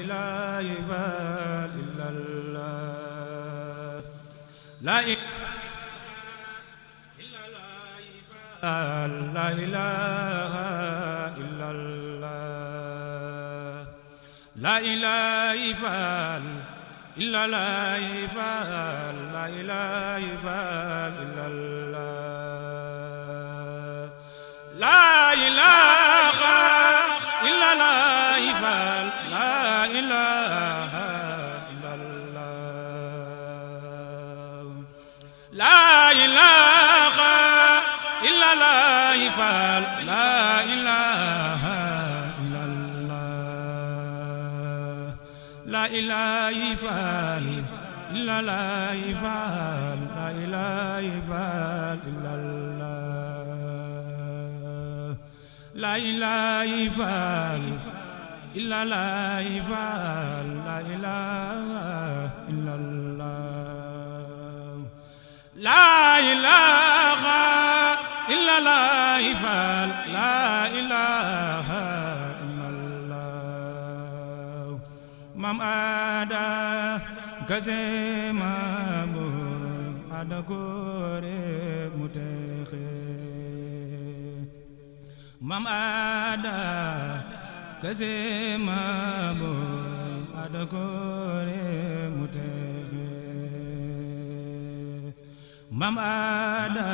ilaha illallah la ilaha illallah la ilaha illallah la ilaha illallah la ilaha illallah la ilaha illallah la ilaha illallah la ilaha illallah la ilaha illallah la ilaha illallah la ilaha illallah la ilaha illallah la ilaha illallah la ilaha illallah mam ada gazema bu ada gore mutexe mam ada gazema bu ada gore mutexe mam ada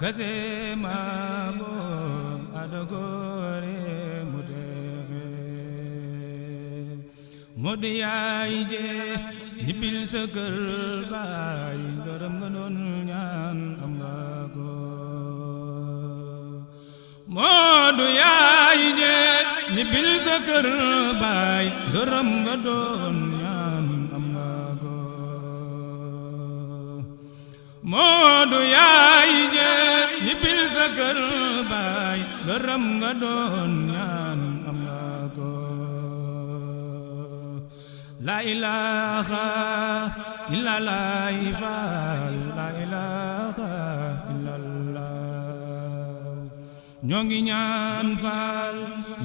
gazema bu ada gore mutexe modi yaay je ñibbil sa kër baay gërëm nga doon ñaan am nga ko Moodu yaay je ñibbil sa kër baay gërëm nga doon ñaan am nga ko Moodu yaay je ñibbil sa kër baay gërëm nga doon ñaan am nga ko la ilaha illallah la ilaha illallah ñoo ngi ñaan faal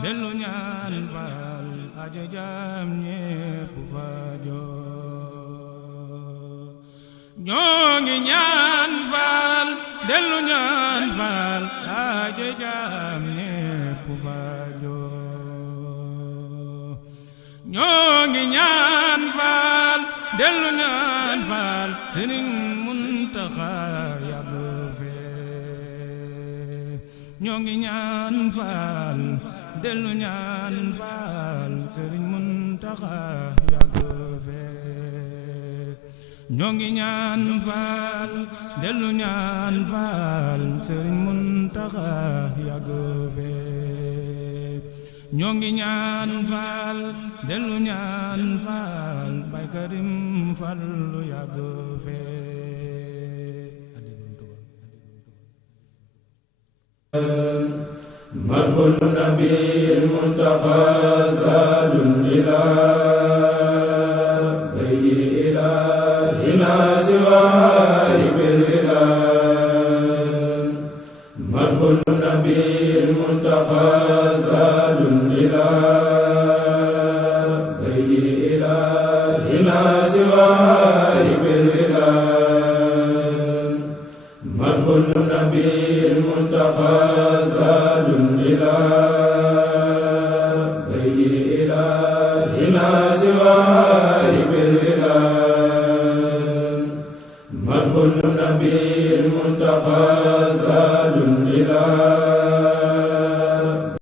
dellu ñaan faal aja jaam ñépp fajo ñoo ngi ñaan faal dellu ñaan faal aja jaam ñépp fajo ñoo ngi ñaan faal dellu ñaan faal Sëriñ Muntaxa yàgg fee ñoo ngi ñaan faal dellu ñaan faal Sëriñ Muntaxa yàgg fee ñoo ngi ñaan faal dellu ñaan faal Sëriñ Muntaxa yàgg fee ñoo ngi ñaan faal dellu ñaan faal Baay Karim Fallu yàgg fee madhun nabiyil muntaqa zadun ila baydi ilahina siwari bil ilah madhun nabiyil muntaqa zadun ila baydi ilahina siwari bil ilah madhun nabiyil muntaqa zadun ila baydi ilahina siwari bil ilah madhun nabiyil muntaqa zadun ila